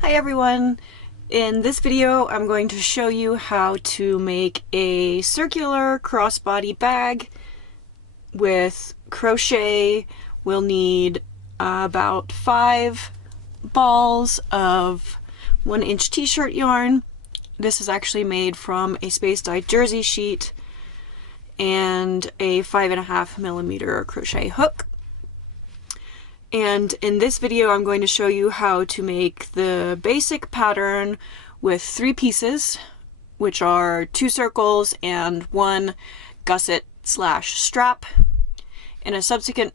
Hi everyone! In this video I'm going to show you how to make a circular crossbody bag with crochet. We'll need about 5 balls of 1-inch t-shirt yarn. This is actually made from a space dyed jersey sheet and a 5.5mm crochet hook. And in this video I'm going to show you how to make the basic pattern with 3 pieces, which are 2 circles and 1 gusset slash strap. In a subsequent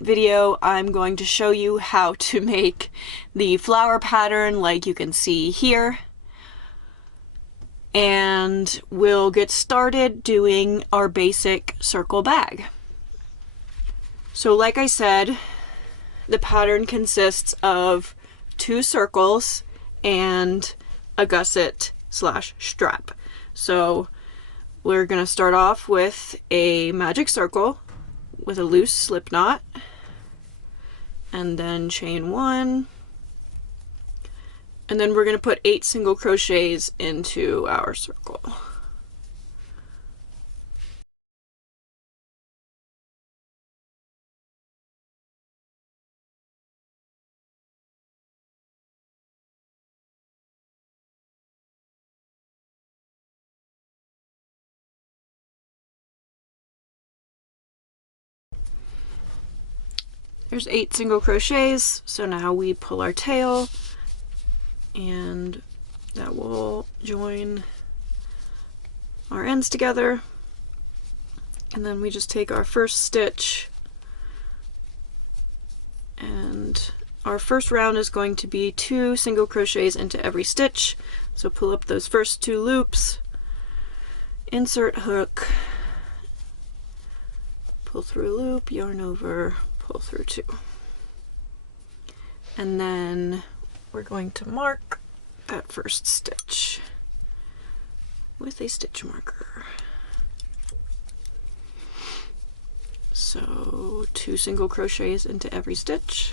video I'm going to show you how to make the flower pattern like you can see here. And we'll get started doing our basic circle bag. So like I said, the pattern consists of 2 circles and a gusset slash strap. So we're going to start off with a magic circle with a loose slip knot, and then chain 1, and then we're going to put 8 single crochets into our circle. There's 8 single crochets, so now we pull our tail and that will join our ends together, and then we just take our first stitch, and our first round is going to be 2 single crochets into every stitch. So pull up those first 2 loops, insert hook, pull through a loop, yarn over, pull through 2. And then we're going to mark that first stitch with a stitch marker. So 2 single crochets into every stitch.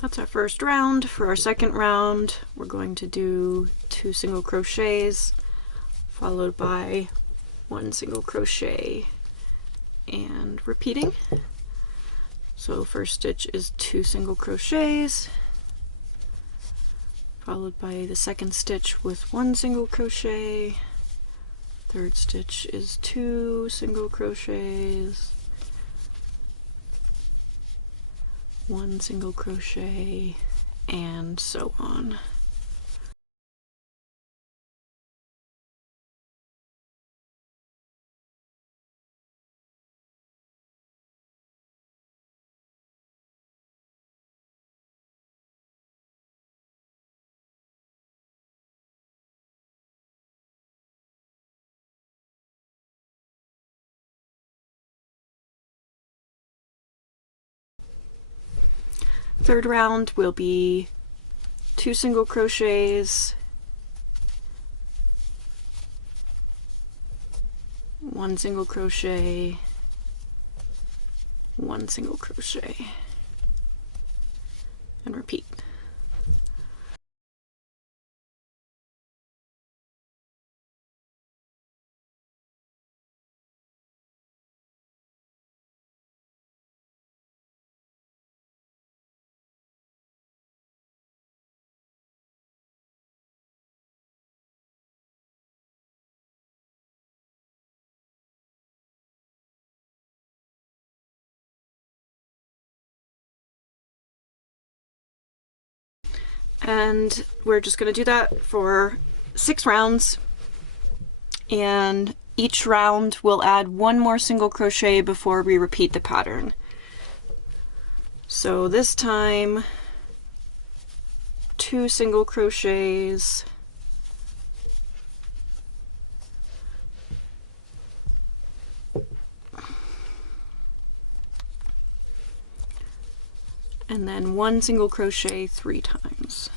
That's our first round. For our second round, we're going to do 2 single crochets followed by 1 single crochet and repeating. So first stitch is 2 single crochets followed by the second stitch with 1 single crochet. Third stitch is 2 single crochets, 1 single crochet, and so on. Third round will be 2 single crochets, 1 single crochet, 1 single crochet, and repeat. And we're just going to do that for 6 rounds, and each round we'll add 1 more single crochet before we repeat the pattern. So this time 2 single crochets, and then 1 single crochet 3 times.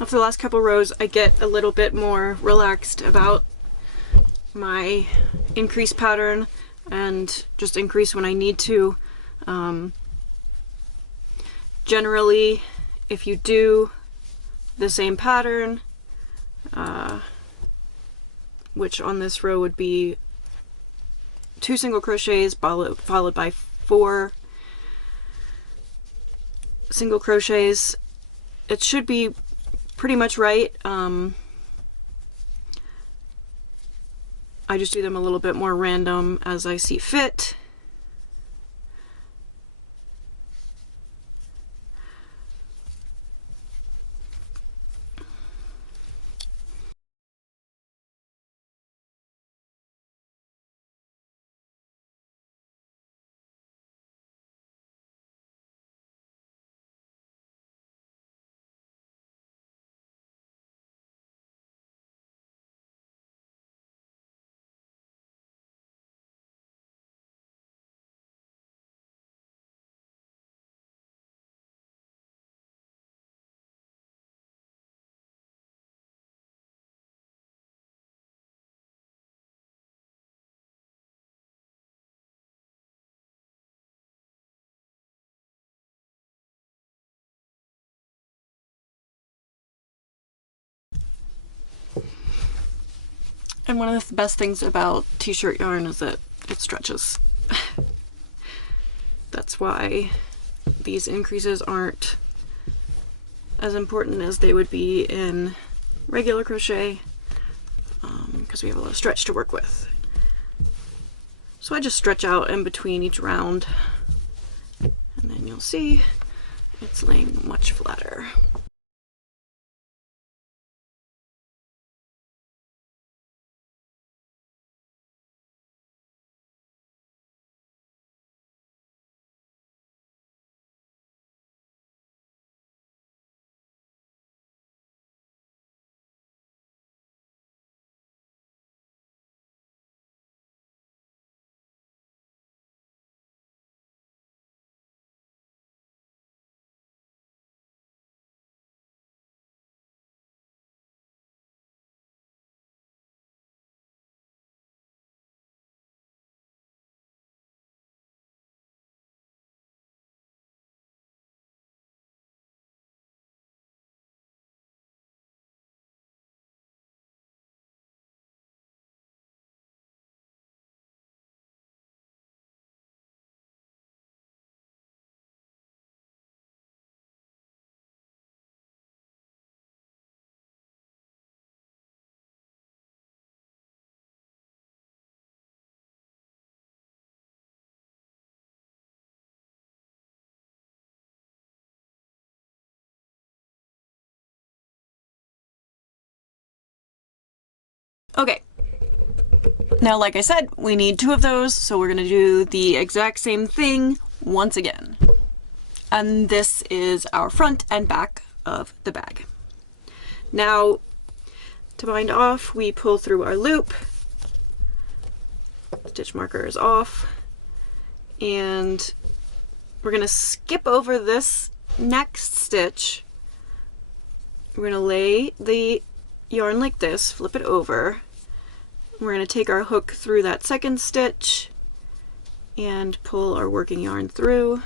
Now for the last couple rows, I get a little bit more relaxed about my increase pattern and just increase when I need to. Generally, if you do the same pattern, which on this row would be 2 single crochets followed by 4 single crochets, it should be pretty much right. I just do them a little bit more random as I see fit. And one of the best things about t-shirt yarn is that it stretches. That's why these increases aren't as important as they would be in regular crochet, because we have a lot of stretch to work with. So I just stretch out in between each round, and then you'll see it's laying much flatter. Okay, now like I said, we need 2 of those, so we're gonna do the exact same thing once again. And this is our front and back of the bag. Now, to bind off, we pull through our loop, stitch marker is off, and we're gonna skip over this next stitch. We're gonna lay the yarn like this, flip it over. We're going to take our hook through that second stitch and pull our working yarn through,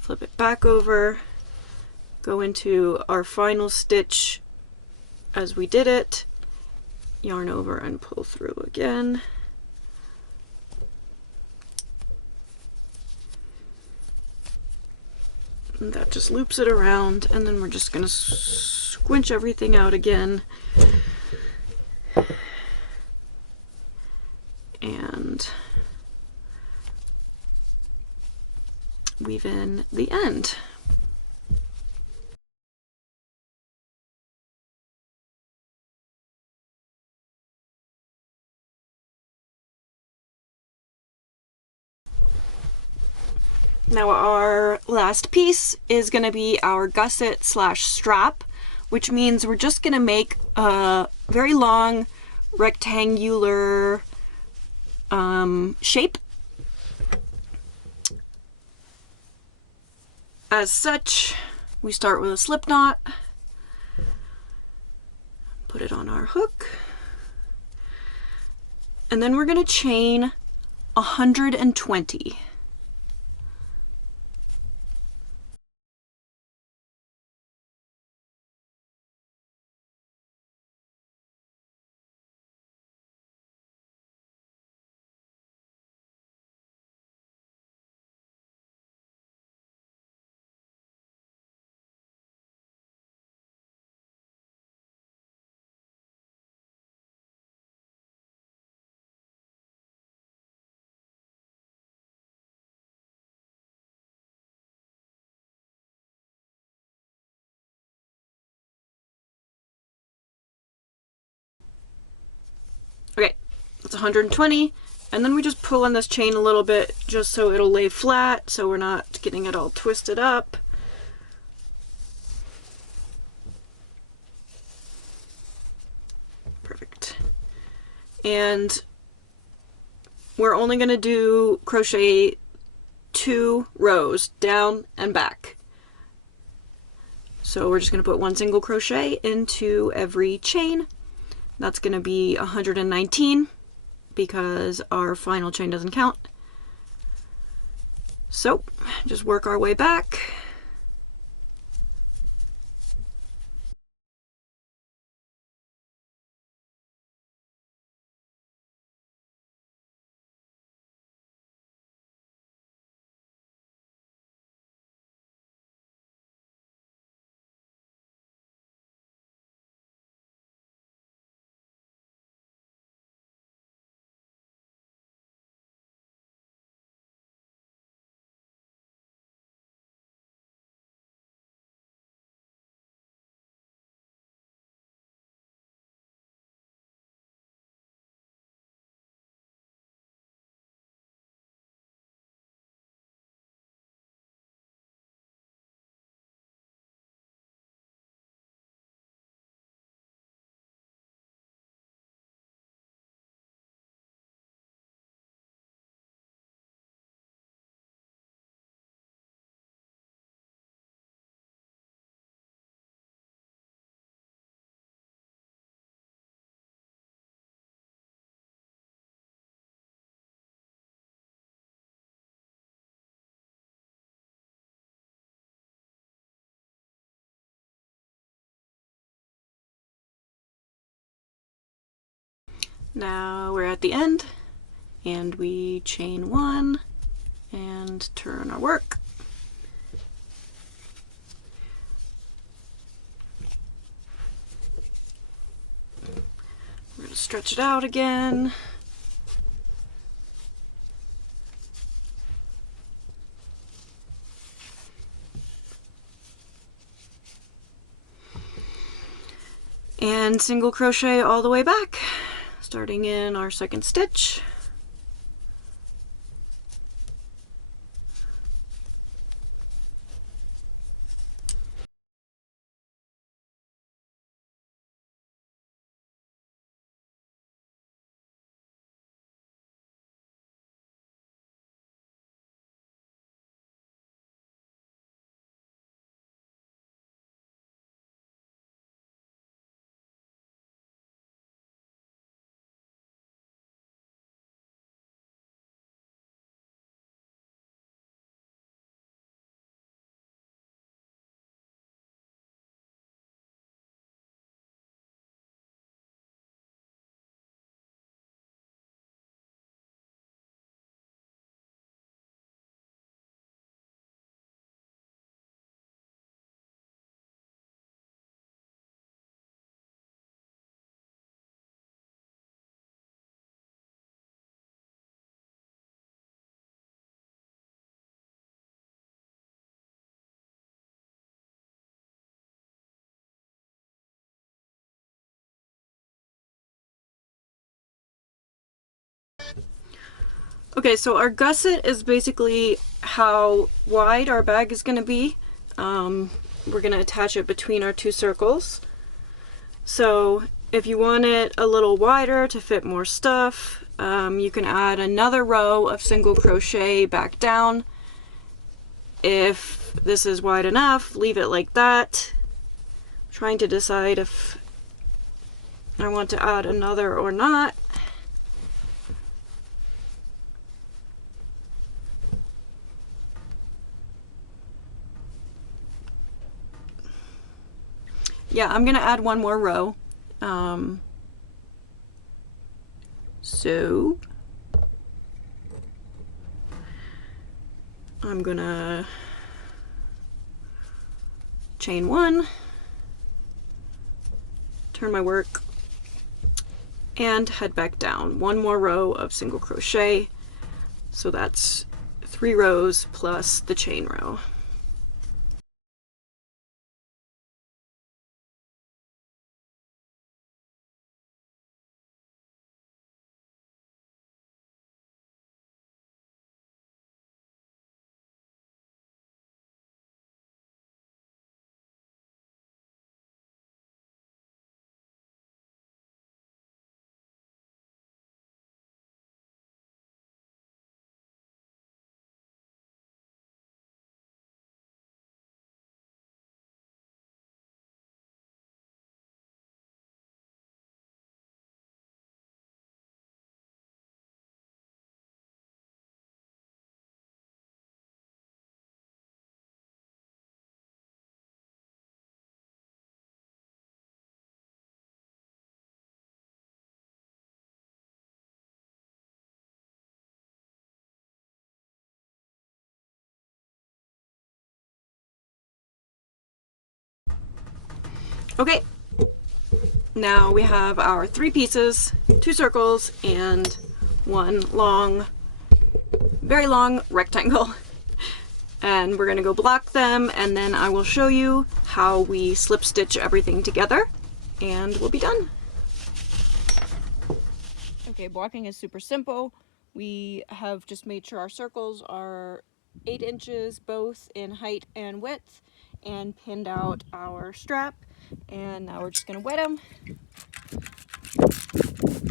flip it back over, go into our final stitch as we did it, yarn over and pull through again. And that just loops it around, and then we're just gonna squinch everything out again. And weave in the end. Now our last piece is going to be our gusset slash strap, which means we're just going to make a very long rectangular shape. As such, we start with a slip knot, put it on our hook, and then we're going to chain 120. Okay, that's 120, and then we just pull on this chain a little bit just so it'll lay flat, so we're not getting it all twisted up. Perfect. And we're only going to do crochet 2 rows down and back. So we're just going to put 1 single crochet into every chain. That's going to be 119 because our final chain doesn't count. So just work our way back. Now we're at the end, and we chain 1 and turn our work. We're going to stretch it out again. And single crochet all the way back, starting in our second stitch. Okay, so our gusset is basically how wide our bag is going to be. We're going to attach it between our two circles. So if you want it a little wider to fit more stuff, you can add another row of single crochet back down. If this is wide enough, leave it like that. I'm trying to decide if I want to add another or not. Yeah, I'm gonna add one more row. So I'm gonna chain one, turn my work, and head back down. One more row of single crochet. So that's 3 rows plus the chain row. Okay, now we have our 3 pieces, 2 circles, and 1 long, very long rectangle. And we're gonna go block them, and then I will show you how we slip stitch everything together, and we'll be done. Okay, blocking is super simple. We have just made sure our circles are 8 inches both in height and width, and pinned out our strap. And now we're just gonna wet them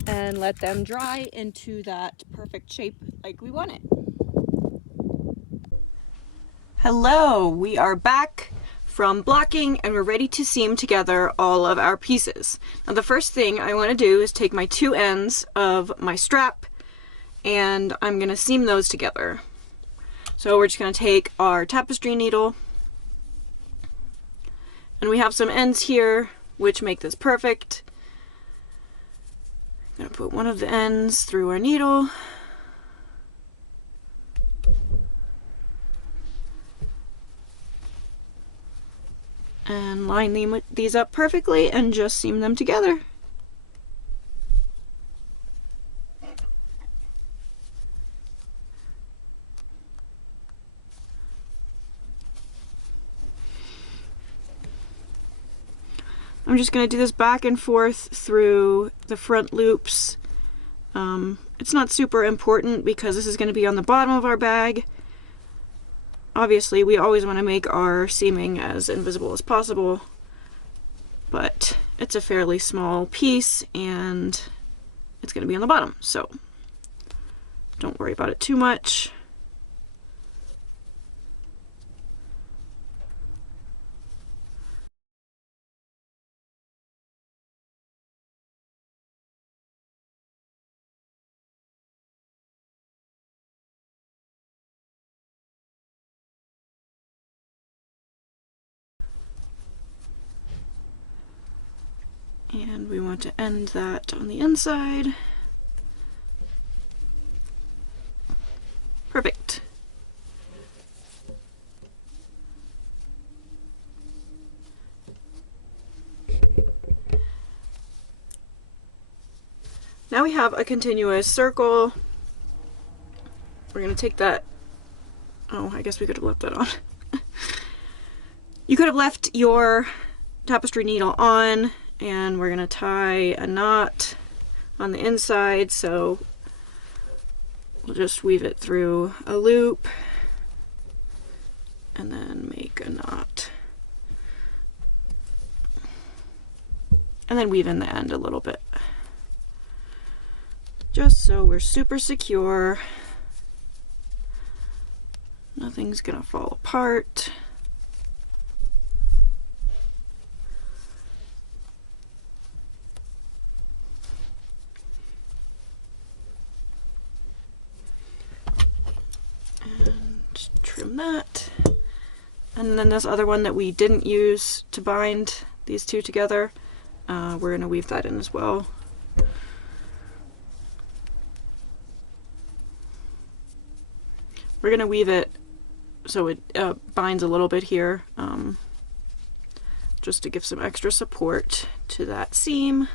and let them dry into that perfect shape like we want it. Hello, we are back from blocking and we're ready to seam together all of our pieces. Now the first thing I want to do is take my 2 ends of my strap and I'm going to seam those together. So we're just going to take our tapestry needle, and we have some ends here which make this perfect. I'm going to put one of the ends through our needle. And line these up perfectly and just seam them together. I'm just going to do this back and forth through the front loops. It's not super important because this is going to be on the bottom of our bag. Obviously, we always want to make our seaming as invisible as possible, but it's a fairly small piece and it's going to be on the bottom, so don't worry about it too much. And we want to end that on the inside. Perfect. Now we have a continuous circle. We're going to take that. Oh, I guess we could have left that on. You could have left your tapestry needle on, and we're going to tie a knot on the inside. So we'll just weave it through a loop and then make a knot. And then weave in the end a little bit. Just so we're super secure. Nothing's gonna fall apart. And trim that. And then this other one that we didn't use to bind these two together, we're gonna weave that in as well. We're gonna weave it so it binds a little bit here, just to give some extra support to that seam.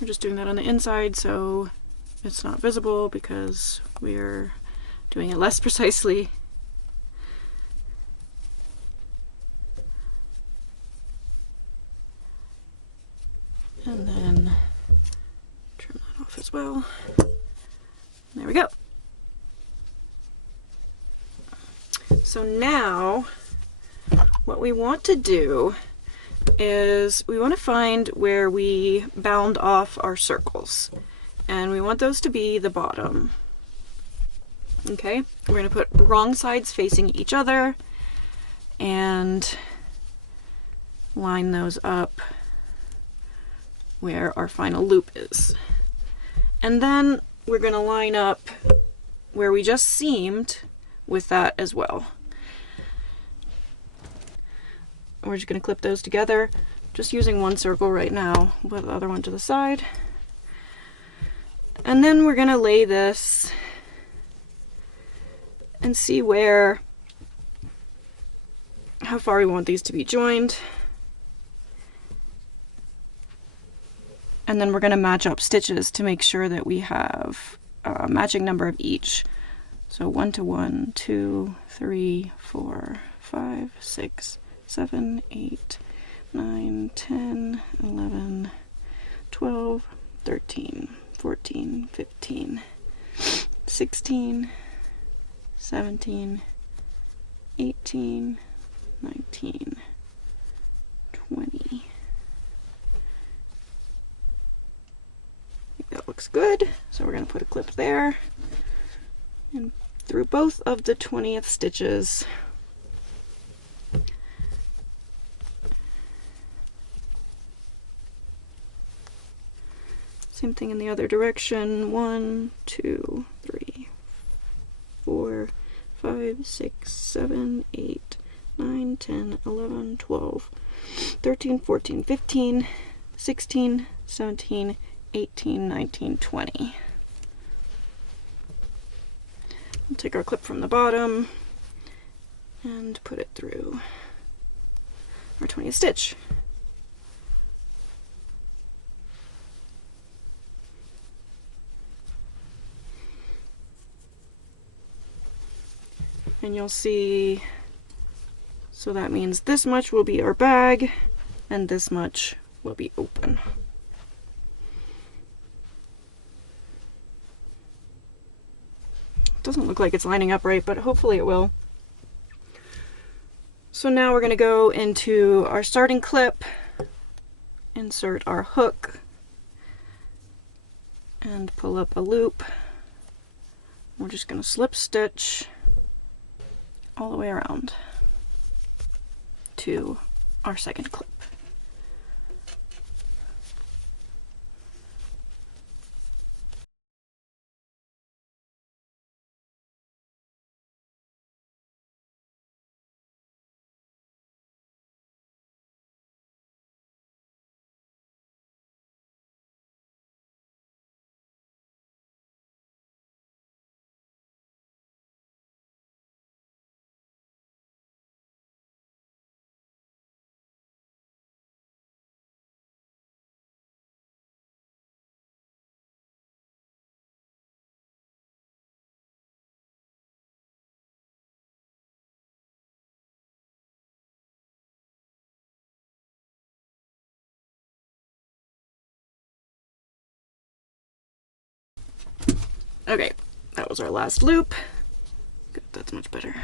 We're just doing that on the inside so it's not visible because we're doing it less precisely. And then trim that off as well. There we go. So now what we want to do is we want to find where we bound off our circles, and we want those to be the bottom. Okay, we're going to put wrong sides facing each other and line those up where our final loop is. And then we're going to line up where we just seamed with that as well. We're just going to clip those together, just using one circle right now, put the other one to the side. And then we're going to lay this and see how far we want these to be joined. And then we're going to match up stitches to make sure that we have a matching number of each. So 1 to 1, 2, 3, 4, 5, 6, 7, 8, 9, 10, 11, 12, 13, 14, 15, 16, 17, 18, 19, 20. I think that looks good. So we're going to put a clip there and through both of the 20th stitches. Same thing in the other direction. 1, 2, 3, 4, 5, 6, 7, 8, 9, 10, 11, 12, 13, 14, 15, 16, 17, 18, 19, 20. We'll take our clip from the bottom and put it through our 20th stitch. And you'll see, so that means this much will be our bag and this much will be open. Doesn't look like it's lining up right, but hopefully it will. So now we're going to go into our starting clip, insert our hook, and pull up a loop. We're just going to slip stitch all the way around to our second clip. Okay, that was our last loop. Good, that's much better.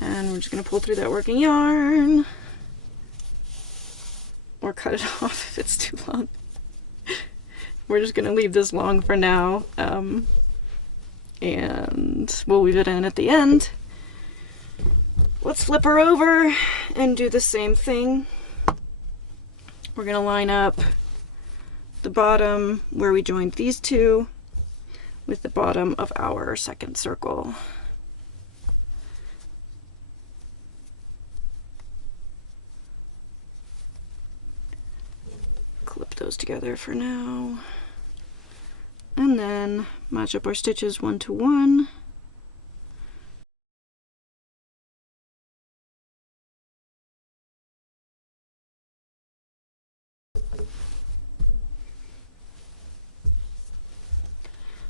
And we're just gonna pull through that working yarn. Or cut it off if it's too long. We're just gonna leave this long for now. And we'll weave it in at the end. Let's flip her over and do the same thing. We're gonna line up the bottom where we joined these two with the bottom of our second circle. Clip those together for now. And then match up our stitches 1 to 1.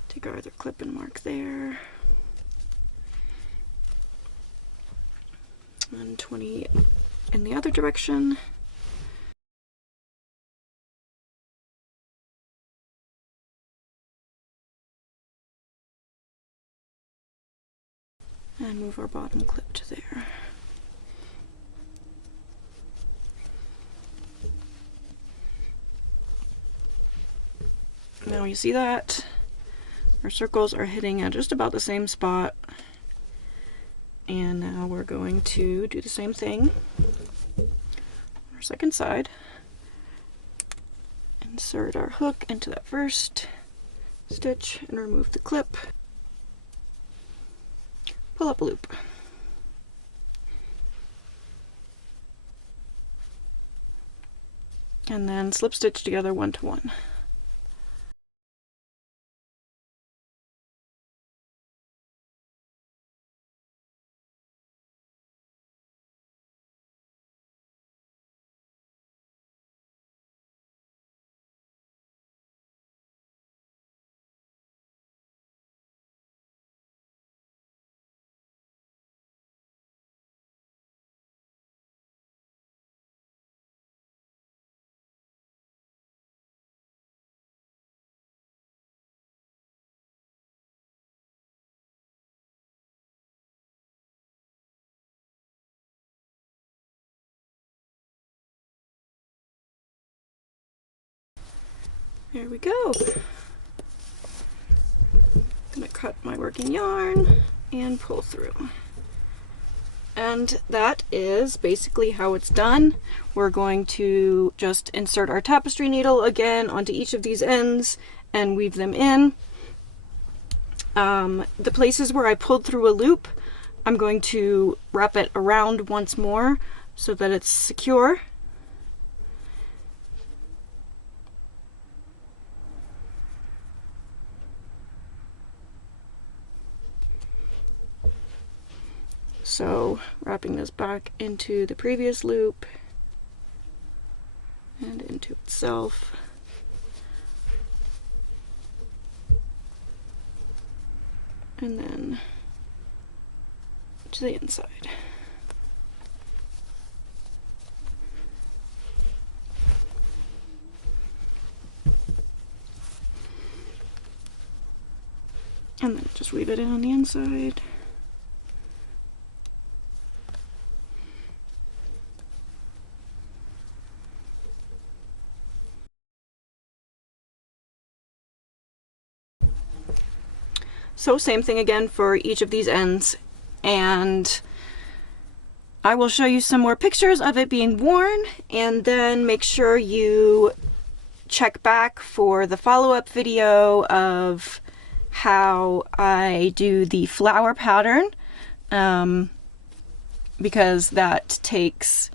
Take our other clip and mark there. And 20 in the other direction. And move our bottom clip to there. Now you see that our circles are hitting at just about the same spot. And now we're going to do the same thing on our second side. Insert our hook into that first stitch and remove the clip. Pull up a loop. And then slip stitch together 1 to 1. There we go. Gonna cut my working yarn and pull through. And that is basically how it's done. We're going to just insert our tapestry needle again onto each of these ends and weave them in. The places where I pulled through a loop, I'm going to wrap it around once more so that it's secure. So wrapping this back into the previous loop and into itself. And then to the inside. And then just weave it in on the inside. So same thing again for each of these ends, and I will show you some more pictures of it being worn, and then make sure you check back for the follow-up video of how I do the flower pattern, because that takes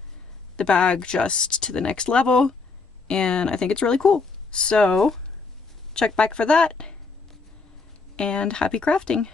the bag just to the next level, and I think it's really cool. So check back for that. And happy crafting!